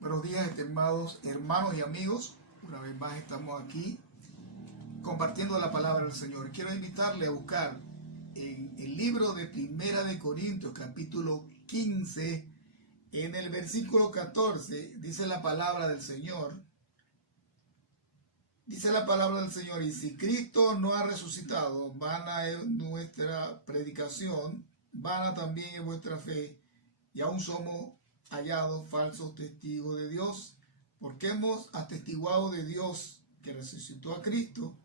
Buenos días, estimados hermanos y amigos. Una vez más estamos aquí compartiendo la palabra del Señor. Quiero invitarle a buscar en el libro de Primera de Corintios, capítulo 15, en el versículo 14, dice la palabra del Señor. Dice la palabra del Señor: y si Cristo no ha resucitado, vana es nuestra predicación, vana también es vuestra fe, y aún somos hallados falsos testigos de Dios, porque hemos atestiguado de Dios que resucitó a Cristo,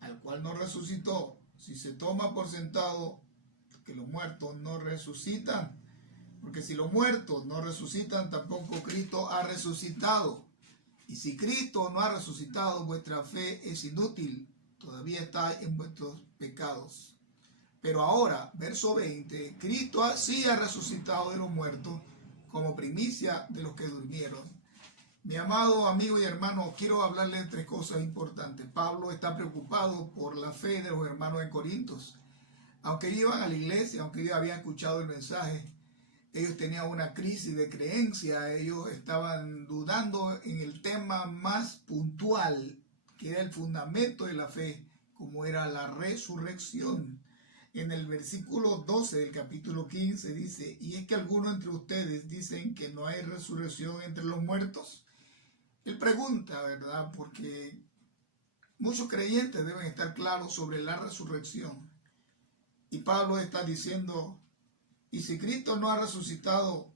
al cual no resucitó. Si se toma por sentado que los muertos no resucitan, porque si los muertos no resucitan, tampoco Cristo ha resucitado. Y si Cristo no ha resucitado, vuestra fe es inútil, todavía está en vuestros pecados. Pero ahora, verso 20, Cristo sí ha resucitado de los muertos como primicia de los que durmieron. Mi amado amigo y hermano, quiero hablarle de tres cosas importantes. Pablo está preocupado por la fe de los hermanos en Corintios. Aunque iban a la iglesia, aunque ellos habían escuchado el mensaje, ellos tenían una crisis de creencia, ellos estaban dudando en el tema más puntual, que era el fundamento de la fe, como era la resurrección. En el versículo 12 del capítulo 15 dice: y es que algunos entre ustedes dicen que no hay resurrección entre los muertos. Él pregunta, ¿verdad? Porque muchos creyentes deben estar claros sobre la resurrección. Y Pablo está diciendo: y si Cristo no ha resucitado,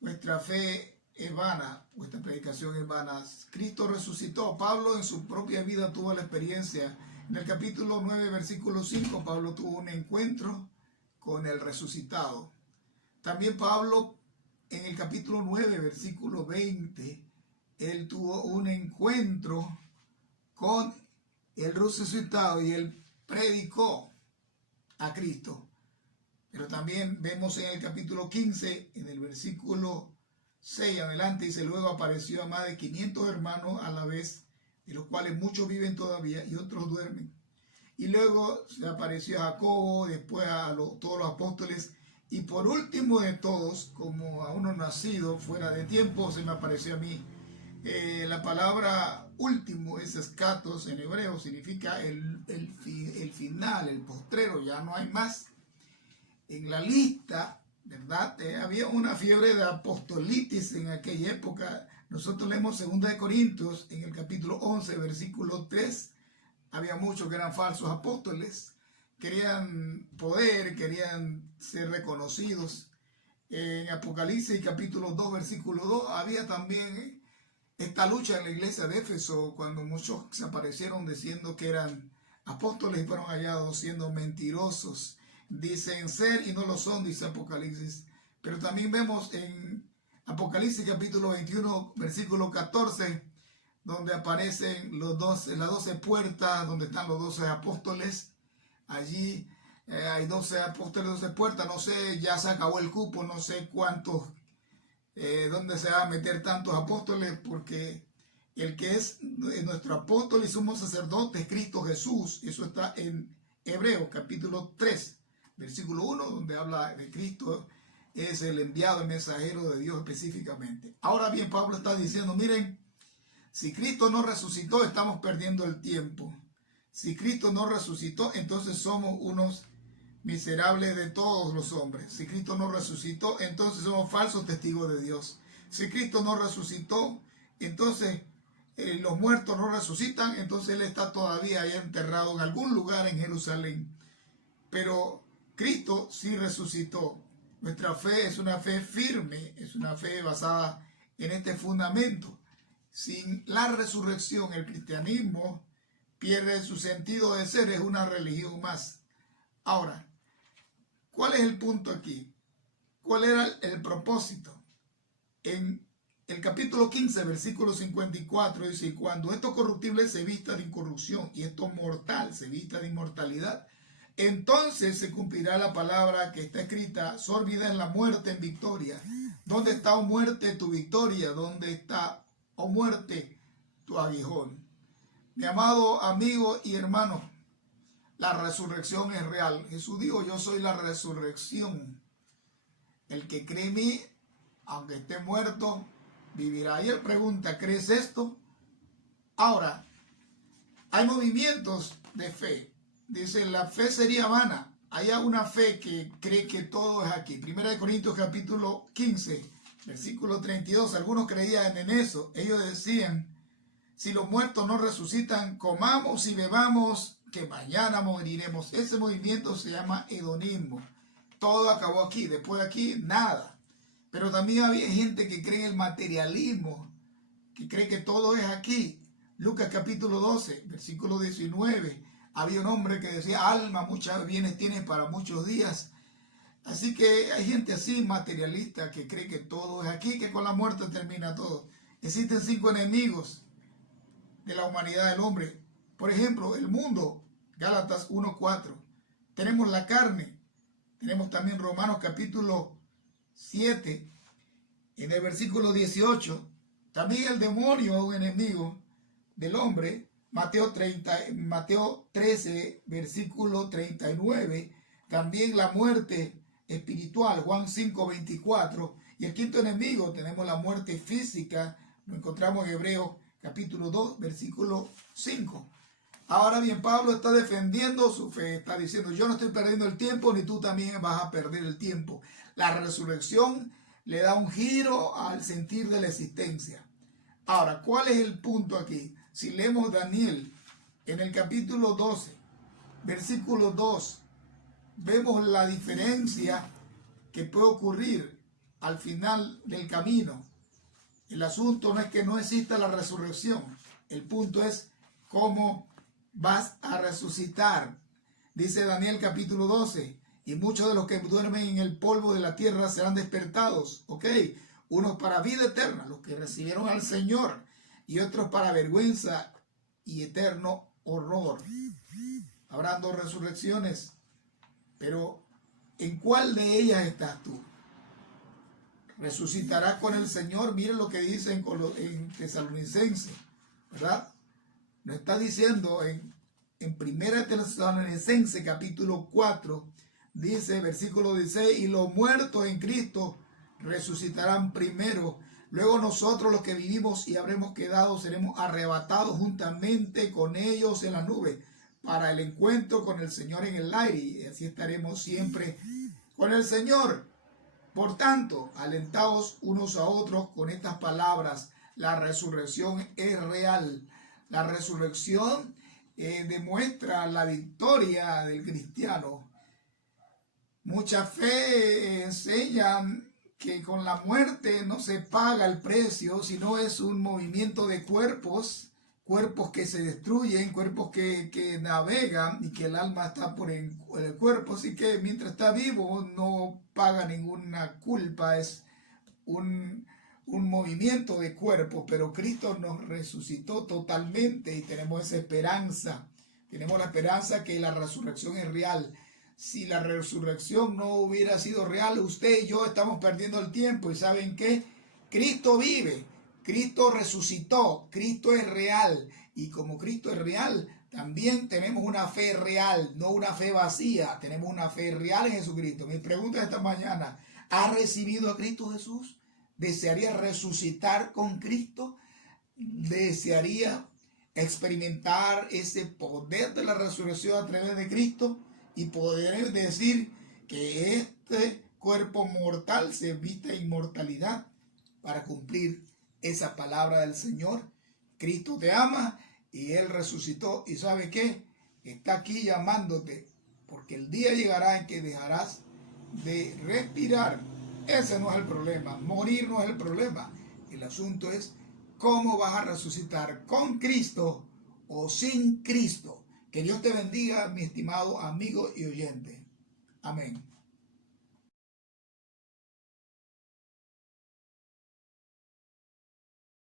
vuestra fe es vana, vuestra predicación es vana. Cristo resucitó. Pablo en su propia vida tuvo la experiencia. En el capítulo 9, versículo 5, Pablo tuvo un encuentro con el resucitado. También Pablo en el capítulo 9, versículo 20, él tuvo un encuentro con el resucitado y él predicó a Cristo. Pero también vemos en el capítulo 15, en el versículo 6 adelante, dice: luego apareció a más de 500 hermanos a la vez, de los cuales muchos viven todavía y otros duermen. Y luego se apareció a Jacobo, después a todos los apóstoles, y por último de todos, como a uno nacido fuera de tiempo, se me apareció a mí. La palabra último es escatos en hebreo, significa el final, el postrero, ya no hay más. En la lista, ¿verdad? Había una fiebre de apostolitis en aquella época. Nosotros leemos 2 de Corintios en el capítulo 11, versículo 3. Había muchos que eran falsos apóstoles, querían poder, querían ser reconocidos. En Apocalipsis capítulo 2, versículo 2, había también esta lucha en la iglesia de Éfeso, cuando muchos se aparecieron diciendo que eran apóstoles y fueron hallados siendo mentirosos. Dicen ser y no lo son, dice Apocalipsis. Pero también vemos en Apocalipsis capítulo 21, versículo 14, donde aparecen las 12 puertas, donde están los 12 apóstoles. Allí hay 12 apóstoles, 12 puertas. No sé, ya se acabó el cupo, no sé cuántos, dónde se va a meter tantos apóstoles, porque el que es nuestro apóstol y sumo sacerdote es Cristo Jesús. Eso está en Hebreos capítulo 3. Versículo 1, donde habla de Cristo, es el enviado, el mensajero de Dios específicamente. Ahora bien, Pablo está diciendo: miren, si Cristo no resucitó, estamos perdiendo el tiempo. Si Cristo no resucitó, entonces somos unos miserables de todos los hombres. Si Cristo no resucitó, entonces somos falsos testigos de Dios. Si Cristo no resucitó, entonces los muertos no resucitan, entonces Él está todavía ahí enterrado en algún lugar en Jerusalén. Pero Cristo sí resucitó. Nuestra fe es una fe firme, es una fe basada en este fundamento. Sin la resurrección, el cristianismo pierde su sentido de ser, es una religión más. Ahora, ¿cuál es el punto aquí? ¿Cuál era el propósito? En el capítulo 15, versículo 54, dice: cuando esto corruptible se vista de incorrupción y esto mortal se vista de inmortalidad, entonces se cumplirá la palabra que está escrita: sórbida es la muerte en victoria. ¿Dónde está, oh muerte, tu victoria? ¿Dónde está, oh muerte, tu aguijón? Mi amado amigo y hermano, la resurrección es real. Jesús dijo: yo soy la resurrección. El que cree en mí, aunque esté muerto, vivirá. Y él pregunta, ¿crees esto? Ahora, hay movimientos de fe. Dice, la fe sería vana. Hay una fe que cree que todo es aquí. 1 Corintios capítulo 15, versículo 32. Algunos creían en eso. Ellos decían, si los muertos no resucitan, comamos y bebamos, que mañana moriremos. Ese movimiento se llama hedonismo. Todo acabó aquí. Después de aquí, nada. Pero también había gente que cree en el materialismo, que cree que todo es aquí. Lucas capítulo 12, versículo 19. Había un hombre que decía, alma, muchos bienes tienes para muchos días. Así que hay gente así materialista que cree que todo es aquí, que con la muerte termina todo. Existen 5 enemigos de la humanidad del hombre. Por ejemplo, el mundo, Gálatas 1:4. Tenemos la carne. Tenemos también Romanos capítulo 7, en el versículo 18. También el demonio es un enemigo del hombre. Mateo 13, versículo 39. También la muerte espiritual, Juan 5:24. Y el quinto enemigo, tenemos la muerte física. Lo encontramos en Hebreos capítulo 2, versículo 5. Ahora bien, Pablo está defendiendo su fe. Está diciendo, yo no estoy perdiendo el tiempo, ni tú también vas a perder el tiempo. La resurrección le da un giro al sentir de la existencia. Ahora, ¿cuál es el punto aquí? Si leemos Daniel en el capítulo 12, versículo 2, vemos la diferencia que puede ocurrir al final del camino. El asunto no es que no exista la resurrección. El punto es cómo vas a resucitar. Dice Daniel capítulo 12, y muchos de los que duermen en el polvo de la tierra serán despertados. ¿Ok? Unos para vida eterna, los que recibieron al Señor, y otros para vergüenza y eterno horror. Habrán 2 resurrecciones, pero ¿en cuál de ellas estás tú? Resucitarás con el Señor. Miren lo que dice en Tesalonicenses, ¿verdad? Nos está diciendo en 1 Tesalonicenses capítulo 4, dice versículo 16, y los muertos en Cristo resucitarán primero. Luego nosotros los que vivimos y habremos quedado seremos arrebatados juntamente con ellos en la nube para el encuentro con el Señor en el aire, y así estaremos siempre con el Señor. Por tanto, alentaos unos a otros con estas palabras. La resurrección es real. La resurrección demuestra la victoria del cristiano. Mucha fe enseña que con la muerte no se paga el precio, sino es un movimiento de cuerpos que se destruyen, cuerpos que navegan, y que el alma está por el cuerpo. Así que mientras está vivo no paga ninguna culpa, es un movimiento de cuerpos. Pero Cristo nos resucitó totalmente y tenemos esa esperanza. Tenemos la esperanza que la resurrección es real. Si la resurrección no hubiera sido real, usted y yo estamos perdiendo el tiempo. ¿Y saben qué? Cristo vive, Cristo resucitó, Cristo es real. Y como Cristo es real, también tenemos una fe real, no una fe vacía. Tenemos una fe real en Jesucristo. Mi pregunta esta mañana, ¿has recibido a Cristo Jesús? ¿Desearía resucitar con Cristo? ¿Desearía experimentar ese poder de la resurrección a través de Cristo? Y poder decir que este cuerpo mortal se vista en inmortalidad para cumplir esa palabra del Señor. Cristo te ama y Él resucitó. ¿Y sabe qué? Está aquí llamándote, porque el día llegará en que dejarás de respirar. Ese no es el problema. Morir no es el problema. El asunto es cómo vas a resucitar, con Cristo o sin Cristo. Que Dios te bendiga, mi estimado amigo y oyente. Amén.